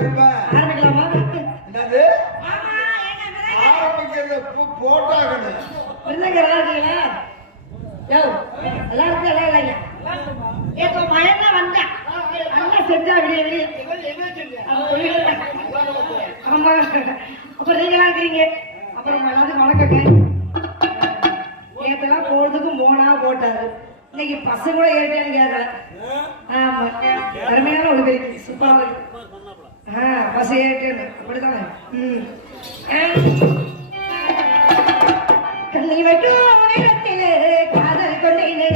ஆரம்பிக்கலாமா? என்னது ஆரம்பிக்கிறது போட்டாகணும். விருந்தங்க இருக்கீங்களா? யோ எல்லாம் இருக்கு, எல்லாம் இல்லைங்க. இப்போ மழை வந்தா நல்லா செஞ்சா விடிய விடிய. ஆமா, அப்புறம் நீங்களா இருக்கிறீங்க. அப்புறம் எல்லாத்துக்கும் வணக்கங்க. நேற்றெல்லாம் பொழுதுக்கு மோனா போட்டாரு. இன்னைக்கு பசங்க கூட ஏறிட்டேன்னு கேட்கல. ஆமா, அருமையான ஒரு பேருக்கு சூப்பராக இருக்கு. பஸ் ஏறிட்டேன்னு அப்படித்தானே. கண்ணி வைக்கும் நேரத்திலே காதல் கொண்டேனே.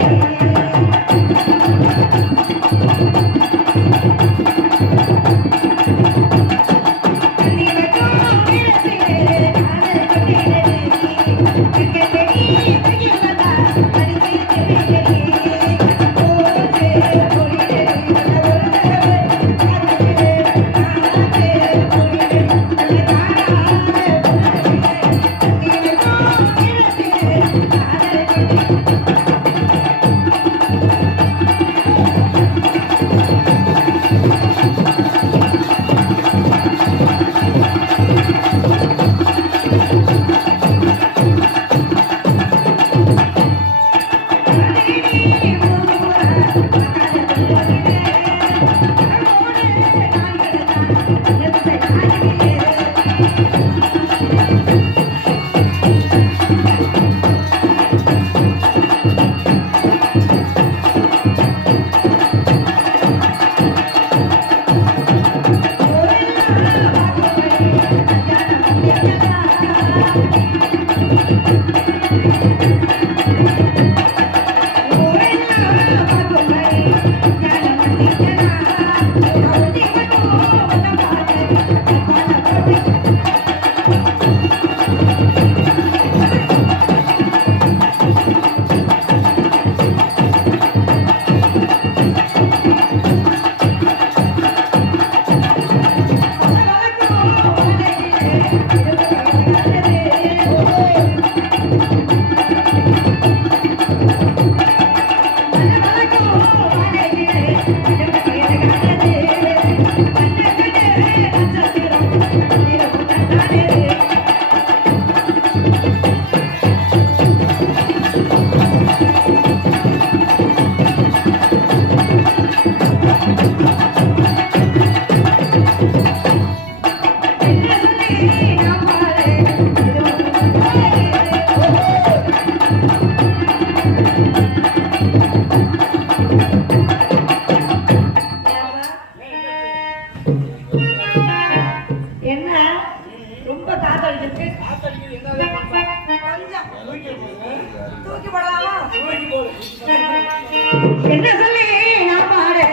என்ன சொல்லி நான் பாடு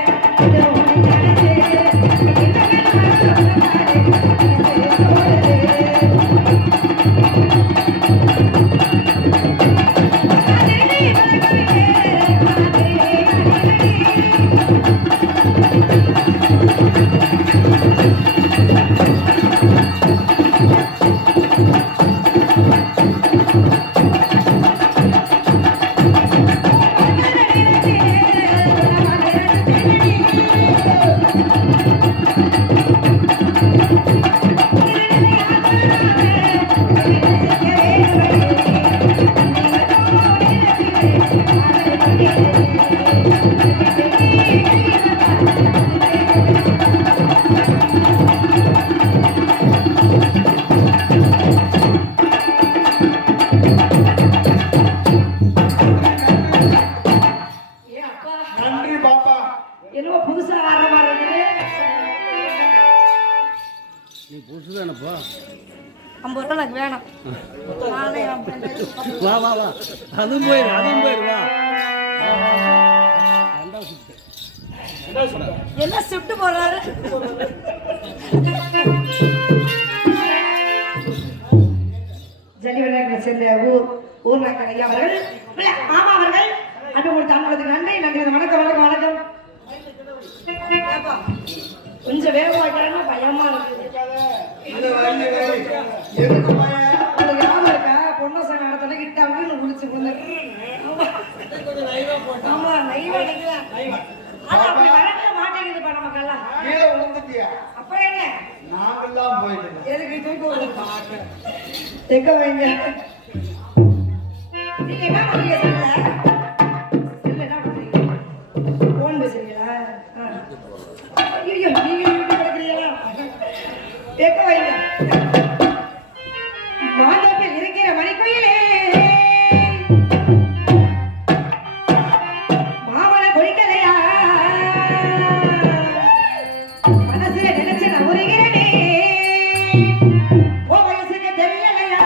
வா வா வா அதுவும் போயிரு வா என்ன சுட்டு போறாரு ஜல்லிவிநாயகரை சேர்ந்த ஊர் நாயக்கர் ஐயா அவர்கள் மாமா அவர்கள் அது உங்களுக்கு அன்பதுக்கு நன்றி நன்றி. வணக்கம் வணக்கம் வணக்கம். கொஞ்சம் வேகமா வைக்கிறேன்னா பயமா இருக்கு. ஞாபகம் இருக்கா பொன்னசாமி இடத்துல கிட்ட அப்படின்னு குளிச்சு போன. ஆமா நைவா நிக்கலாம். ஆனா அப்படி வரவே மாட்டேங்குதுப்பா நமக்கெல்லாம். போயிட்டியா? அப்புறம் என்ன நாமெல்லாம் போயிட்டோம். எதுக்கு தூக்க வருது எங்க வைங்க நீங்க என்ன பண்றீங்க செல்ல என்ன பண்றீங்க போன் பேசுறீங்களா ஐயோ நீங்க வீட்டு கிடக்குறீங்களா எங்க வைங்க மாதத்தில் இருக்கிற மணிக்கோயிலே மாமலை பொறிக்கலையா மனசுல நினைச்சு நான் உருகிறேனே ஓ வயசுக்கு தெரியலையா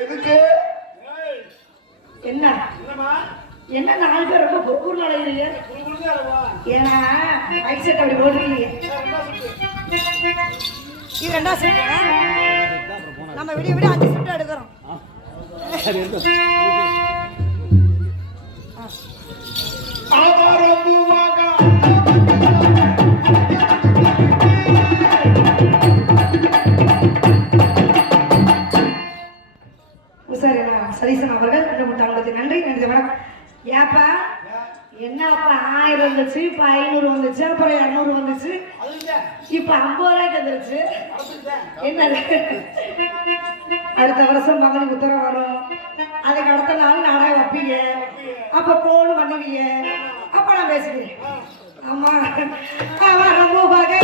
எதுக்கு? என்ன என்ன நாலு பேர் ரொம்ப பொறுப்பூர் நடைகிறீங்க ஏன்னா மைக் செட் அப்படி போட்டுருக்கீங்க இது ரெண்டாவது செட் நம்ம விடிய விட 5 செட் எடுக்கிறோம் சரி எடுத்து சதீசன் அவர்கள் உங்களுக்கு நன்றி நன்றி மேடம் ஏப்பா என்னப்பா 1000 வந்துச்சு இப்ப 500 வந்துச்சு அப்புறம் 200 வந்துச்சு இப்ப 50 ரூபாய்க்கு வந்துருச்சு என்ன அடுத்த வருஷம் மகனுக்கு உத்தரவு வரும் அதுக்கு அடுத்த நாள் நாடகம் வைப்பீங்க அப்ப போன் பண்ணுவீங்க அப்ப நான் பேசுகிறேன் ஆமா அவன் ரொம்ப வகை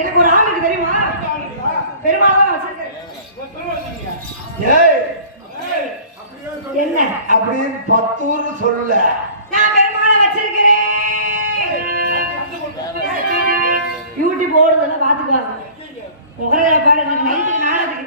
எனக்கு ஒரு ஆள் இருக்கு தெரியுமா? பெருமாள் தான் வச்சிருக்கேன். ஏய் என்ன அப்படின்னு 10 ஊர் சொல்லல. நான் பெருமாளை வச்சிருக்கிறேன். யூடியூப் ஓடுதெல்லாம் பாத்துக்குவாங்க. முகரையில பாரு இன்னைக்கு நைட்டுக்கு நாளைக்கு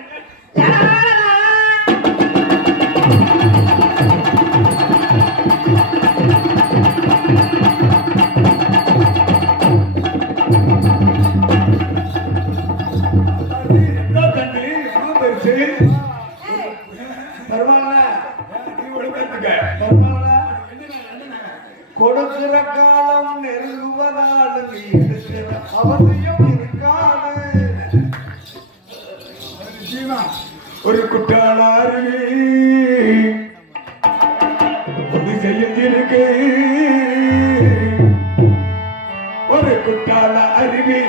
கொடுக்கிற காலம் நெருங்குவதால் நீ இருக்கிற அவசியம் இருக்காது. ஒரு குற்றாலாரு செய்யிருக்கு ஒரு குற்றால அருவி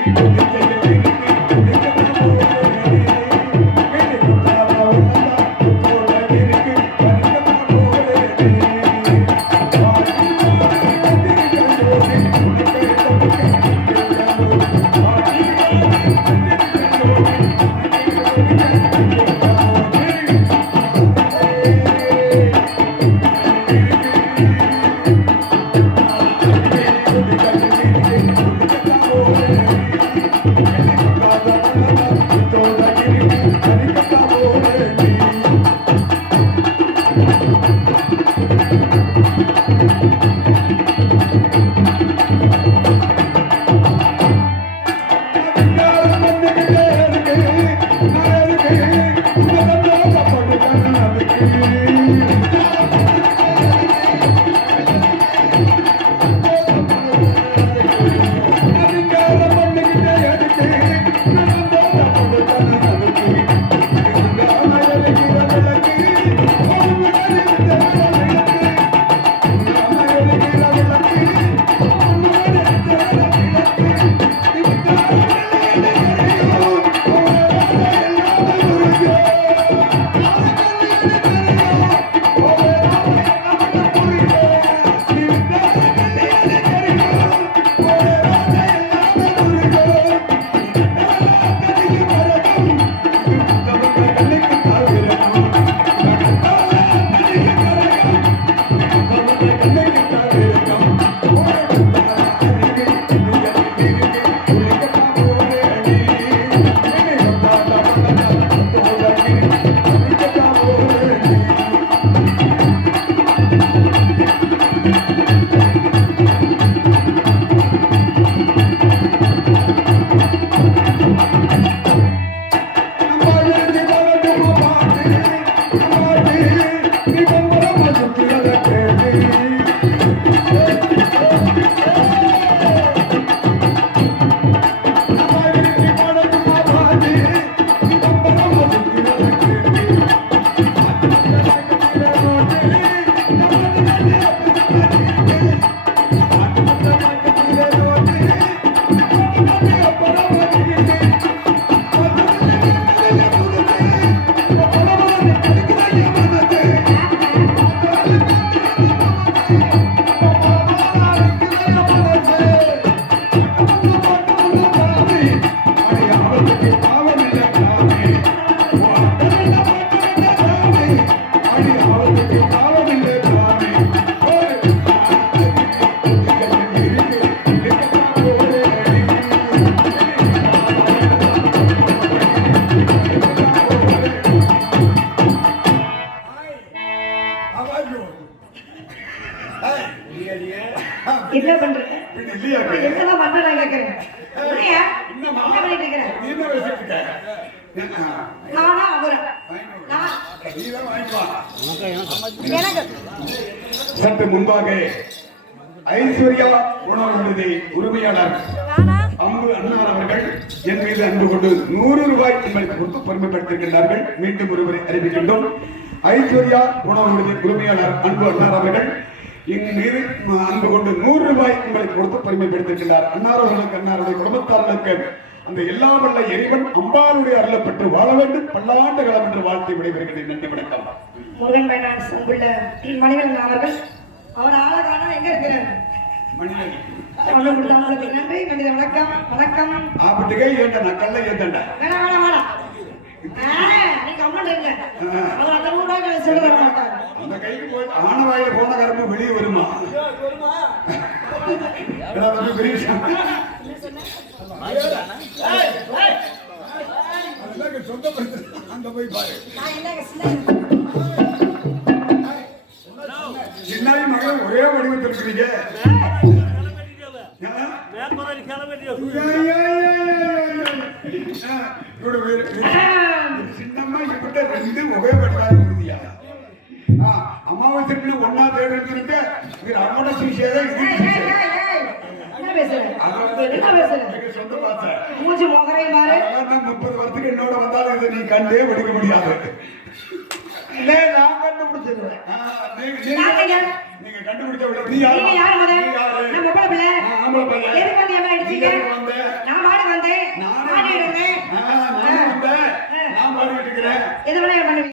என்ன பண்றீங்க? என்னதான் பண்ற நான் கேக்குறேன். இல்லையா? என்ன பண்ணிட்டு இருக்கற? நானா அவரா? நான் எனக்கு சற்று முன்பாக ஐஸ்வர்யா உணவு விடுதி உரிமையாளர் அம்பு அண்ணார் அவர்கள் என் மீது அன்பு கொண்டு 100 ரூபாய் என்பதை கொடுத்து பெருமைப்படுத்திருக்கின்றார்கள். மீண்டும் ஒருவரை அறிவிக்கின்றோம். ஐஸ்வர்யா உணவு விடுதி உரிமையாளர் அன்பு அண்ணார் அவர்கள் என் மீது அன்பு கொண்டு 100 ரூபாய் உங்களை கொடுத்து பெருமைப்படுத்திருக்கின்றார். அன்னார் அவர்களுக்கு அன்னாருடைய குடும்பத்தார்களுக்கு அந்த எல்லா வல்ல இறைவன் அம்பாளுடைய அருளை பெற்று வாழ வேண்டும், பல்லாண்டு காலம் என்று வாழ்த்தி விடைபெறுகிறேன். நன்றி, வணக்கம். முருகன் பைனான்ஸ் அங்குள்ள மணிவண்ணன் அவர்கள் அவர் ஆளகானா எங்க இருக்கிறார்? நன்றி, நன்றி, வணக்கம் வணக்கம். ஆபத்துக்கே ஏண்டா நான் கல்ல ஏத்தண்டா வேணா வேணா வேணா நீங்க அம்மன் இருங்க அவர் அந்த 100 ரூபாய்க்கு சொல்ல வர மாட்டாரு அந்த கைக்கு போய் ஆனவாயில போன கரும்பு வெளியே வருமா ஏதாவது பெரிய விஷயம். அதெல்லாம் சொந்தப்படுத்து அங்க போய் பாரு. நான் என்னங்க சின்ன சின்னாரி மகள் ஒரே வடிவத்தில் இருக்கிறீங்க. சின்னம்மா இப்ப ரெண்டு ஒரே வடிவாக முடியா அமாவாசை ஒன்னா தேடி இருந்துட்டு அம்மோட சுவிசேஷம் என்ன பேசுறேன் என்ன பேசுறேன் சொந்த பாச மூஞ்சி மொகரை பாரு 30 வருஷத்துக்கு என்னோட வந்தாலும் இதை நீ கண்டே பிடிக்க முடியாது. நான் கண்டுபிடிச்சிருவேன். நீங்க கண்டுபிடிச்ச நீங்க யாரு முதல்ல? நான் பொம்பளை பிள்ளை. ஆம்பளை பையன். எதுக்கு வந்து என்ன அடிச்சீங்க?